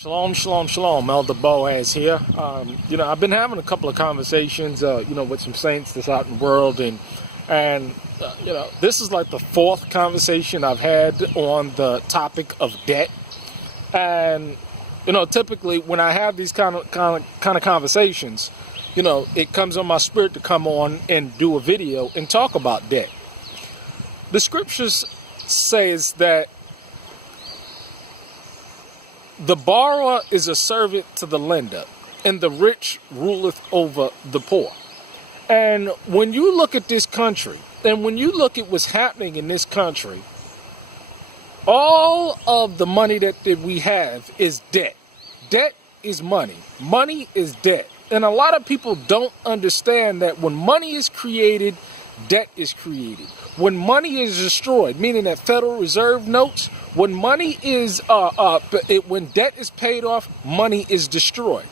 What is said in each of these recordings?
Shalom, shalom, shalom. Elder Boaz here. I've been having a couple of conversations, with some saints that's out in the world, and this is like the fourth conversation I've had on the topic of debt. And typically when I have these kind of conversations, it comes on my spirit to come on and do a video and talk about debt. The scriptures says that the borrower is a servant to the lender, and the rich ruleth over the poor. And when you look at this country, and when you look at what's happening in this country, all of the money that we have is debt. Debt is money. Money is debt. And a lot of people don't understand that when money is created, debt is created. When money is destroyed, meaning that Federal Reserve notes, when money is when debt is paid off, money is destroyed.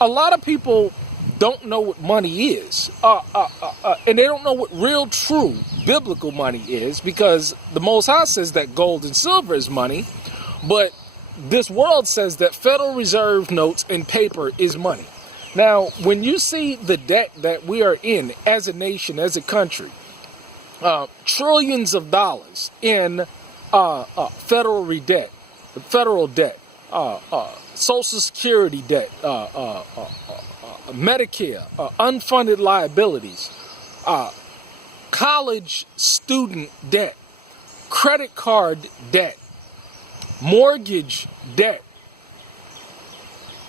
A lot of people don't know what money is, and they don't know what real, true, biblical money is, because the Most High says that gold and silver is money, but this world says that Federal Reserve notes and paper is money. Now, when you see the debt that we are in as a nation, as a country, trillions of dollars in federal debt, Social Security debt, Medicare, unfunded liabilities, college student debt, credit card debt, mortgage debt.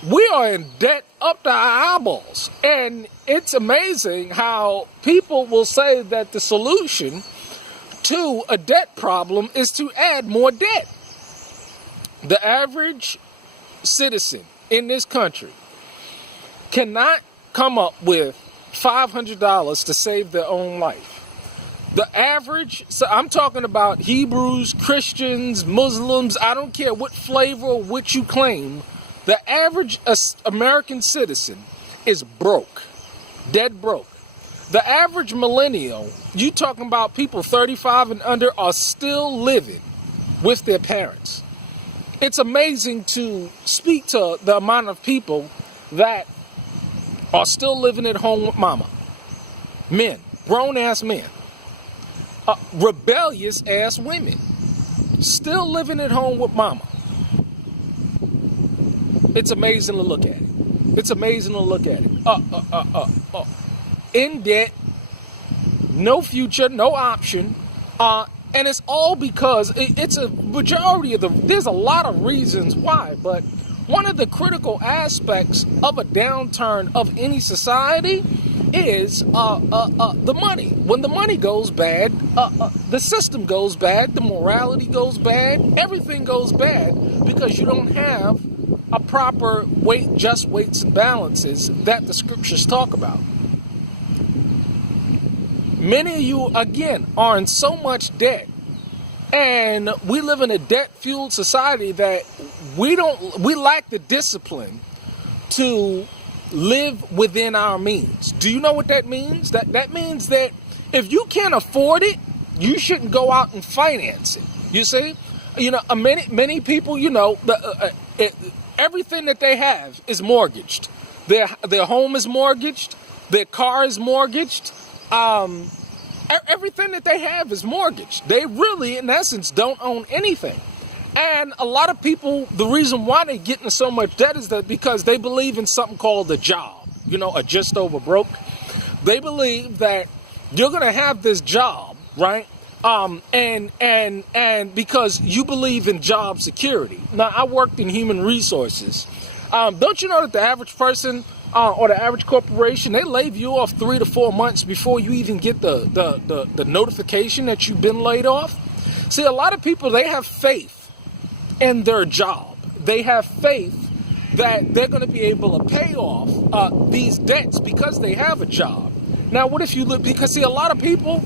We are in debt up to our eyeballs. And it's amazing how people will say that the solution to a debt problem is to add more debt. The average citizen in this country cannot come up with $500 to save their own life. The average, so I'm talking about Hebrews, Christians, Muslims, I don't care what flavor or what you claim, the average American citizen is broke, dead broke. The average millennial, you talking about people 35 and under, are still living with their parents. It's amazing to speak to the amount of people that are still living at home with mama. Men, grown-ass men. Rebellious ass women. Still living at home with mama. It's amazing to look at it. It's amazing to look at it. In debt, no future, no option, and it's all because it's a majority of there's a lot of reasons why, but one of the critical aspects of a downturn of any society is the money. When the money goes bad, the system goes bad, the morality goes bad, everything goes bad, because you don't have a proper just weights and balances that the scriptures talk about. Many of you, again, are in so much debt, and we live in a debt-fueled society that we lack the discipline to live within our means. Do you know what that means? That means that if you can't afford it, you shouldn't go out and finance it. You see, many people, everything that they have is mortgaged. Their home is mortgaged. Their car is mortgaged. Everything that they have is mortgaged. They really, in essence, don't own anything. And a lot of people, the reason why they get into so much debt is that because they believe in something called a job, a just over broke. They believe that you're going to have this job, right? And because you believe in job security. Now, I worked in human resources. Don't you know that the average person or the average corporation, they lay you off 3 to 4 months before you even get the notification that you've been laid off? See, a lot of people, they have faith in their job. They have faith that they're going to be able to pay off these debts because they have a job. Now, what if you look, because see, a lot of people,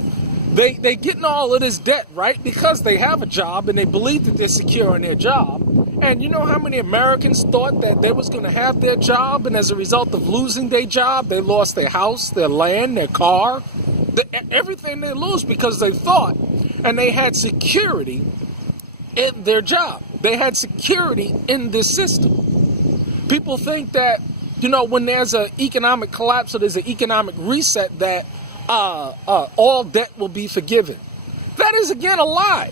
they getting all of this debt, right? Because they have a job and they believe that they're secure in their job. And you know how many Americans thought that they was going to have their job, and as a result of losing their job, they lost their house, their land, their car, everything they lose because they thought, and they had security in their job. They had security in this system. People think that, you know, when there's an economic collapse or there's an economic reset, that all debt will be forgiven. That is, again, a lie.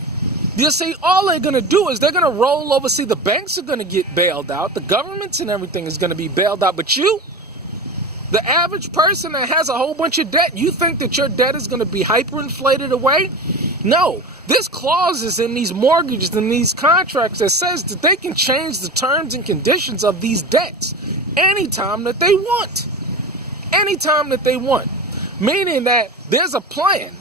You see, all they're going to do is they're going to roll over. See, the banks are going to get bailed out. The governments and everything is going to be bailed out. But you, the average person that has a whole bunch of debt, you think that your debt is going to be hyperinflated away? No. There's clauses in these mortgages and these contracts that says that they can change the terms and conditions of these debts anytime that they want. Anytime that they want. Meaning that there's a plan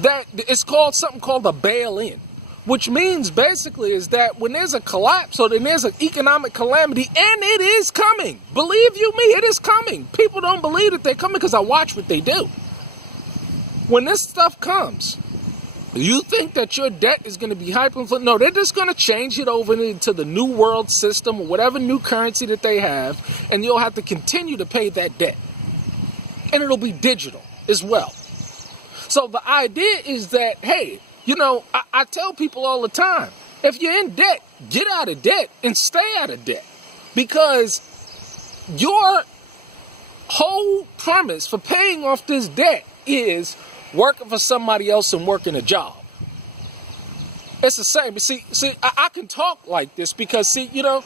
that is called something called a bail-in, which means basically is that when there's a collapse or then there's an economic calamity, and it is coming, believe you me, it is coming. People don't believe that they're coming because I watch what they do. When this stuff comes, you think that your debt is going to be hyperinflated? No, they're just going to change it over into the new world system or whatever new currency that they have, and you'll have to continue to pay that debt. And it'll be digital as well. So the idea is that, hey, you know, I tell people all the time, if you're in debt, get out of debt and stay out of debt. Because your whole premise for paying off this debt is working for somebody else and working a job. It's the same. But see, I can talk like this because, see, you know,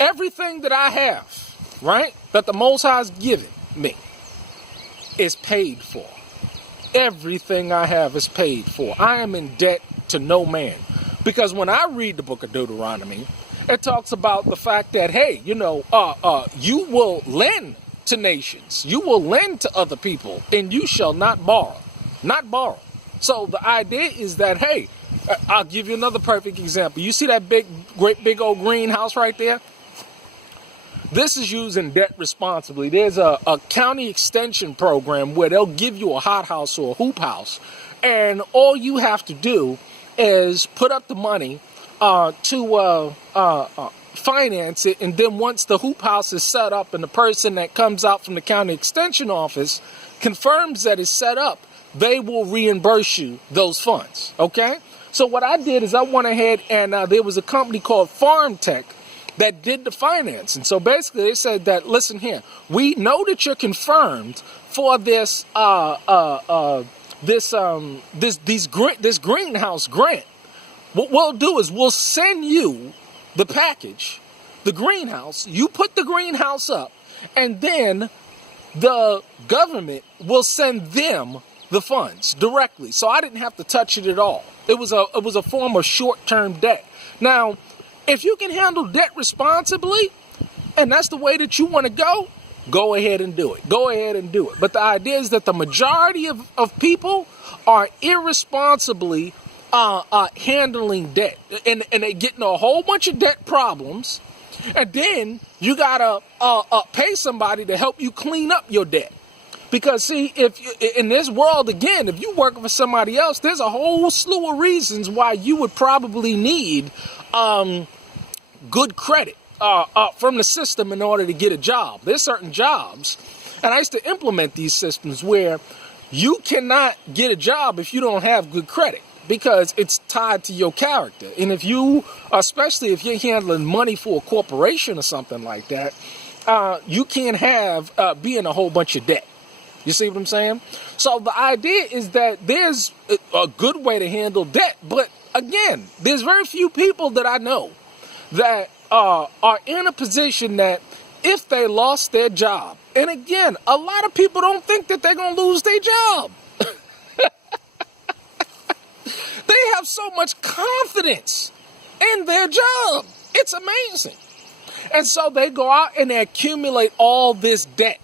everything that I have, right, that the Most High has given me is paid for. Everything I have is paid for. I am in debt to no man. Because when I read the book of Deuteronomy, it talks about the fact that, hey, you know, you will lend to nations. You will lend to other people, and you shall not borrow. Not borrow. So the idea is that, hey, I'll give you another perfect example. You see that great big old greenhouse right there? This is using debt responsibly. There's a county extension program where they'll give you a hot house or a hoop house, and all you have to do is put up the money to finance it, and then once the hoop house is set up and the person that comes out from the county extension office confirms that it's set up, they will reimburse you those funds, okay? So what I did is I went ahead and there was a company called Farm Tech that did the finance. And so basically they said that, listen here, we know that you're confirmed for this this greenhouse grant. What we'll do is we'll send you the package, the greenhouse, you put the greenhouse up, and then the government will send them the funds directly. So I didn't have to touch it at all. It was a form of short-term debt. Now, if you can handle debt responsibly, and that's the way that you want to go ahead and do it. Go ahead and do it. But the idea is that the majority of people are irresponsibly handling debt. And they're getting a whole bunch of debt problems. And then you got to pay somebody to help you clean up your debt. Because, see, if in this world, again, if you're working for somebody else, there's a whole slew of reasons why you would probably need good credit from the system in order to get a job. There's certain jobs, and I used to implement these systems where you cannot get a job if you don't have good credit, because it's tied to your character. And if you, especially if you're handling money for a corporation or something like that, you can't have be in a whole bunch of debt. You see what I'm saying? So the idea is that there's a good way to handle debt. But again, there's very few people that I know that are in a position that if they lost their job, and again, a lot of people don't think that they're going to lose their job. They have so much confidence in their job. It's amazing. And so they go out and they accumulate all this debt.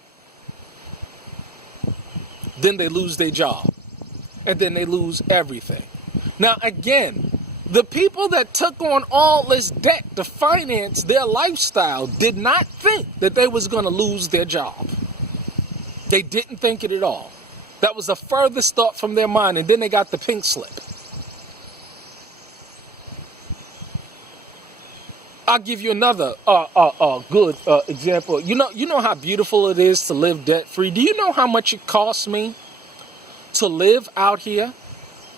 Then they lose their job. And then they lose everything. Now, again, the people that took on all this debt to finance their lifestyle did not think that they was going to lose their job. They didn't think it at all. That was the furthest thought from their mind. And then they got the pink slip. I'll give you another good example. You know how beautiful it is to live debt-free? Do you know how much it costs me to live out here,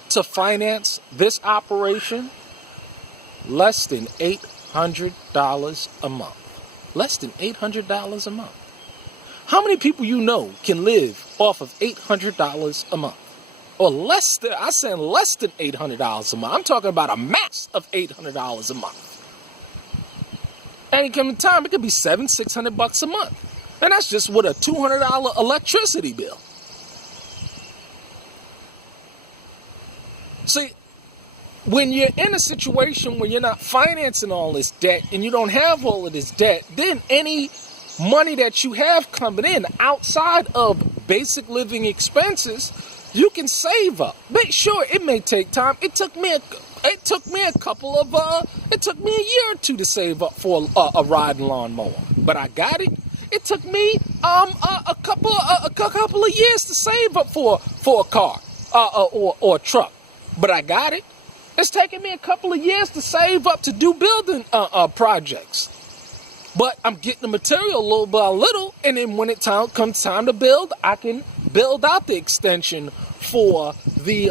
to finance this operation? Less than $800 a month. less than $800 a month. How many people you know can live off of $800 a month? Or less than, I'm saying less than $800 a month. I'm talking about a max of $800 a month. Any given time, it could be $600 a month. And that's just with a $200 electricity bill. See, when you're in a situation where you're not financing all this debt and you don't have all of this debt, then any money that you have coming in outside of basic living expenses, you can save up. Make sure it may take time. It took me a year or two to save up for a riding lawnmower, but I got it. It took me a couple of years to save up for a car or a truck, but I got it. It's taken me a couple of years to save up to do building projects. But I'm getting the material little by little, and then when it comes time to build, I can build out the extension for the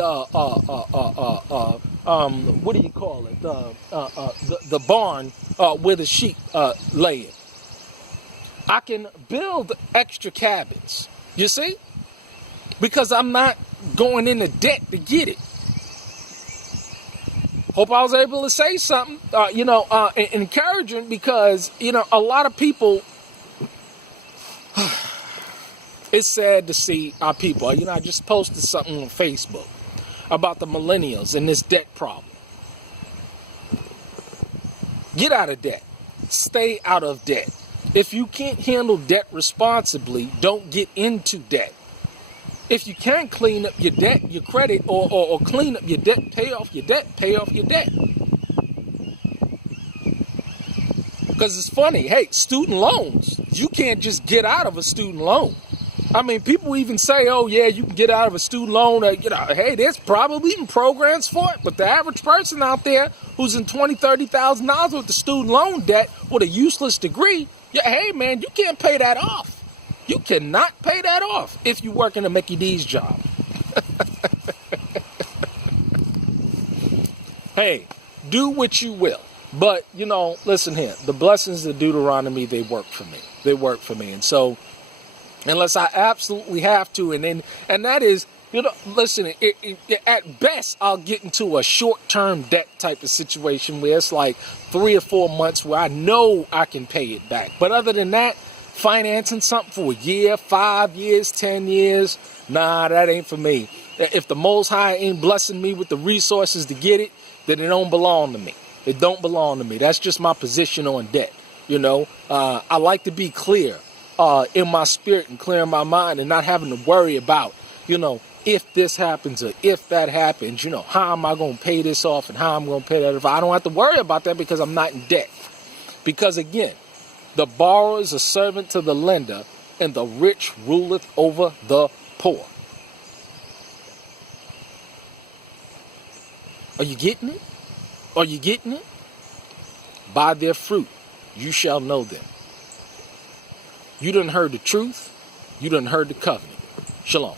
what do you call it? The barn where the sheep lay in. I can build extra cabins. You see? Because I'm not going into debt to get it. Hope I was able to say something, encouraging, because, a lot of people, it's sad to see our people. I just posted something on Facebook about the millennials and this debt problem. Get out of debt. Stay out of debt. If you can't handle debt responsibly, don't get into debt. If you can't clean up your debt, your credit, or clean up your debt, pay off your debt, pay off your debt. Because it's funny, hey, student loans, you can't just get out of a student loan. I mean, people even say, oh yeah, you can get out of a student loan. Hey, there's probably even programs for it, but the average person out there who's in $20,000, $30,000 with the student loan debt with a useless degree, hey man, you can't pay that off. You cannot pay that off if you work in a Mickey D's job. Hey, do what you will. But, listen here. The blessings of Deuteronomy, they work for me. They work for me. And so, unless I absolutely have to, and that is, listen, at best, I'll get into a short-term debt type of situation where it's like 3 or 4 months where I know I can pay it back. But other than that, financing something for a year, 5 years, 10 years, nah, that ain't for me. If the Most High ain't blessing me with the resources to get it, then it don't belong to me. It don't belong to me. That's just my position on debt. I like to be clear in my spirit and clear in my mind and not having to worry about, if this happens or if that happens, how am I going to pay this off and how I'm going to pay that off. I don't have to worry about that because I'm not in debt. Because again, the borrower is a servant to the lender, and the rich ruleth over the poor. Are you getting it? Are you getting it? By their fruit you shall know them. You done heard the truth. You done heard the covenant. Shalom.